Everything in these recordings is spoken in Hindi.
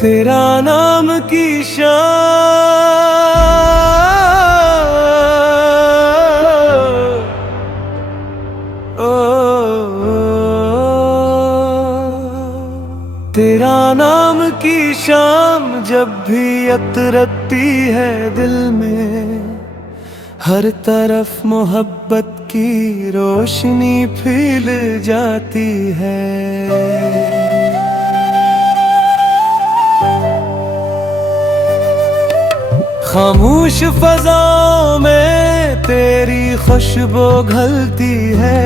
तेरा नाम की शान तेरा नाम की शाम जब भी अतरती है दिल में, हर तरफ मोहब्बत की रोशनी फैल जाती है। खामोश फज़ाओं में तेरी खुशबू घुलती है,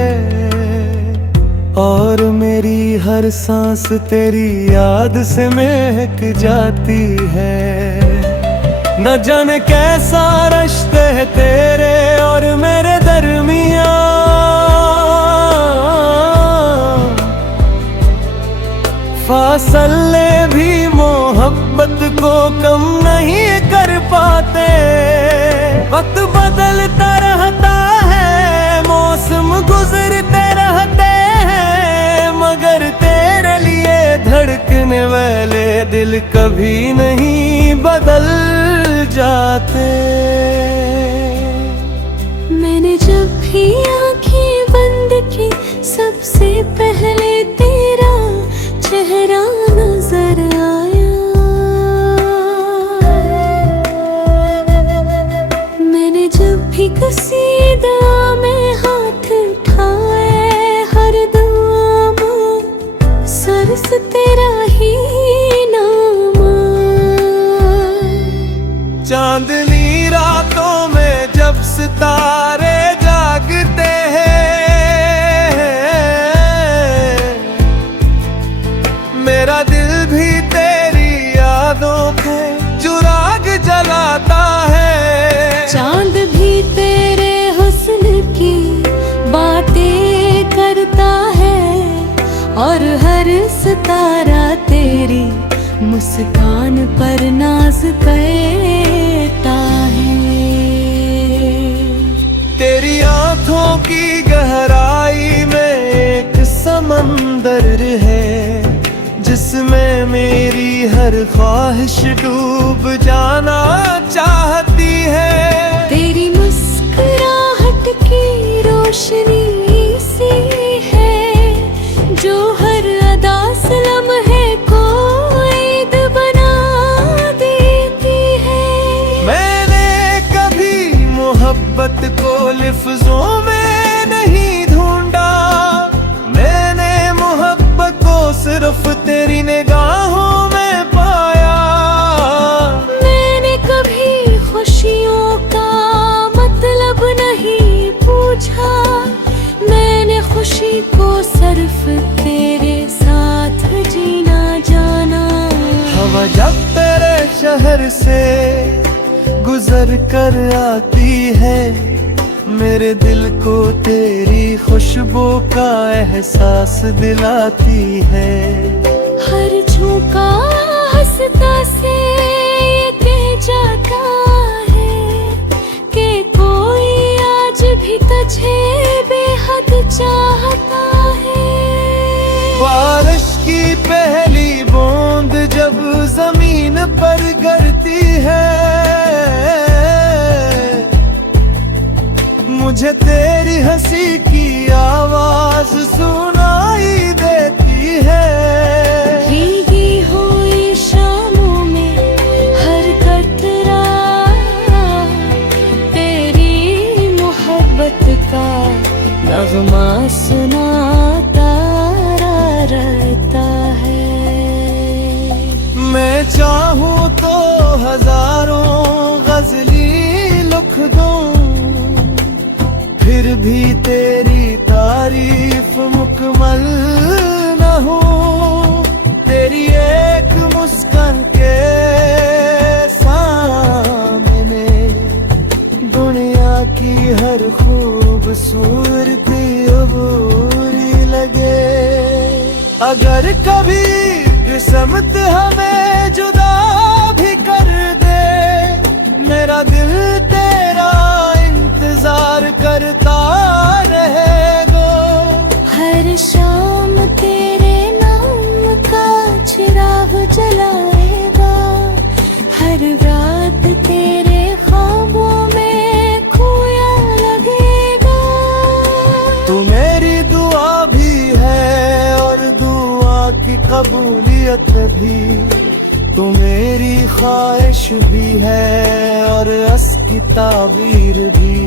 और मेरी हर सांस तेरी याद से महक जाती है। न जाने कैसा रिश्ते है तेरे और मेरे दरमियां, फासले भी मोहब्बत को कम नहीं कर पाते। वक्त बदलता रहता है, मौसम गुजरते रहते हैं, मगर तेरे लिए धड़कने वाले दिल कभी नहीं बदल जाते। मैंने जब भी आंखें बंद की, सबसे पहले तेरा चेहरा नजर आया। मैंने जब भी किसी दुआ में हाथ उठाए, हर दुआ में सर से तेरा ही नाम। चांदनी रातों में जब सितारे जागते हैं, मेरा दिल भी तेरी यादों पे जुराग जलाता है। चांद भी तेरे हुस्न की बातें करता है, और हर सितारा तेरी मुस्कान पर नाज करता है। तेरी आंखों की गहराई में एक समंदर है, जिसमें मेरी हर ख्वाहिश डूब जाना चाहती है। तेरी मुस्कुराहट की रोशनी सी है, जो हर अदा से लम्हे को ईद बना देती है। मैंने कभी मोहब्बत को लफ्जों में नहीं ढूंढा, मैंने मोहब्बत को सिर्फ तेरी निगाहों में पाया। मैंने कभी खुशियों का मतलब नहीं पूछा, मैंने खुशी को सिर्फ तेरे साथ जीना जाना। हवा जब तेरे शहर से गुजर कर आती है, मेरे दिल को तेरी खुशबू का एहसास दिलाती है। हर झोंका हंसता से ये कह जाता है कि कोई आज भी तुझे बेहद चाहता है। बारिश की पहली बूंद जब जमीन पर गिरती है, मुझे तेरी हंसी की आवाज सुनाई देती है। भीगी हुई शामों में हर कतरा तेरी मोहब्बत का नगमा सुनाता रहता है। मैं चाहूँ तो हजारों गजली लिख दूं, फिर भी तेरी तारीफ मुकम्मल न हो। तेरी एक मुस्कान के सामने दुनिया की हर खूबसूरती अबूरी लगे। अगर कभी किस्मत हमें जुदा भी कर दे, मेरा दिल तेरा ख्वाहिश भी है और अस की ताबीर भी।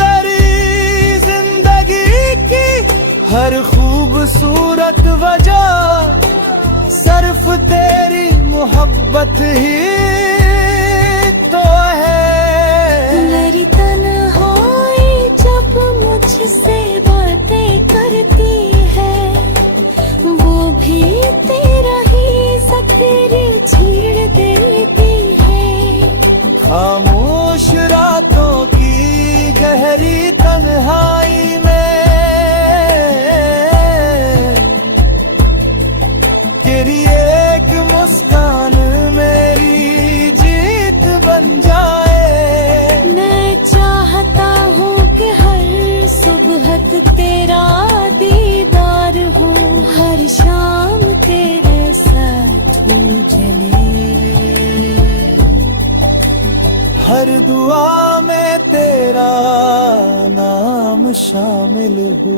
दरी जिंदगी की हर खूबसूरत वजह सिर्फ तेरी मोहब्बत ही तो है। मेरी तन्हाई जब मुझसे बातें करती है, वो भी तेरा ही जिक्र छेड़ देती है। खामोश रातों की गहरी तन्हाई में तेरी एक मुस्कान मेरी जीत बन जाए। मैं चाहता हूँ कि हर सुबह तेरा दीदार हो, हर शाम तेरे साथ हो जले। हर दुआ में तेरा नाम शामिल हो,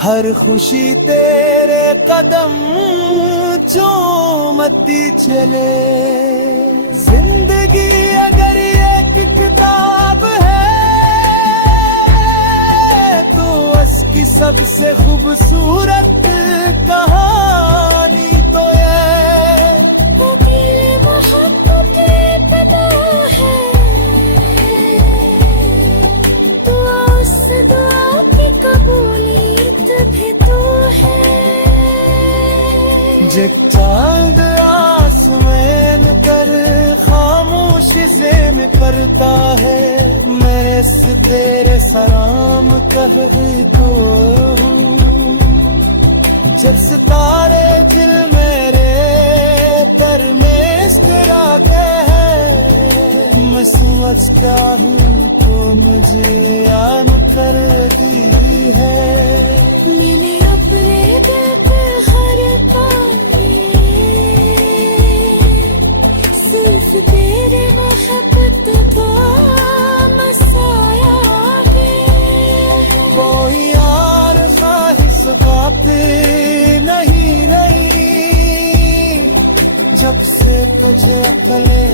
हर खुशी तेरे कदम चूमती चले। जिंदगी अगर एक किताब है तो उसकी सबसे खूबसूरत कहानी तो ये। दिल मोहब्बत पैदा है, दुआ उस दुआ की कबूलियत भी तू है। जे चांद आसमान कर खामोशी से में करता है, मेरे से तेरे सलाम कह तो। जब सितारे दिल मेरे तर में मुस्कुराते हैं, मैं समझता हूँ तो मुझे याद करती है। मैंने अपने दिल पे हर ताने सिर्फ तेरे मोहब्बत का मसाया है। कोई यार ख्वाहिश पाते नहीं जब से तुझे अकले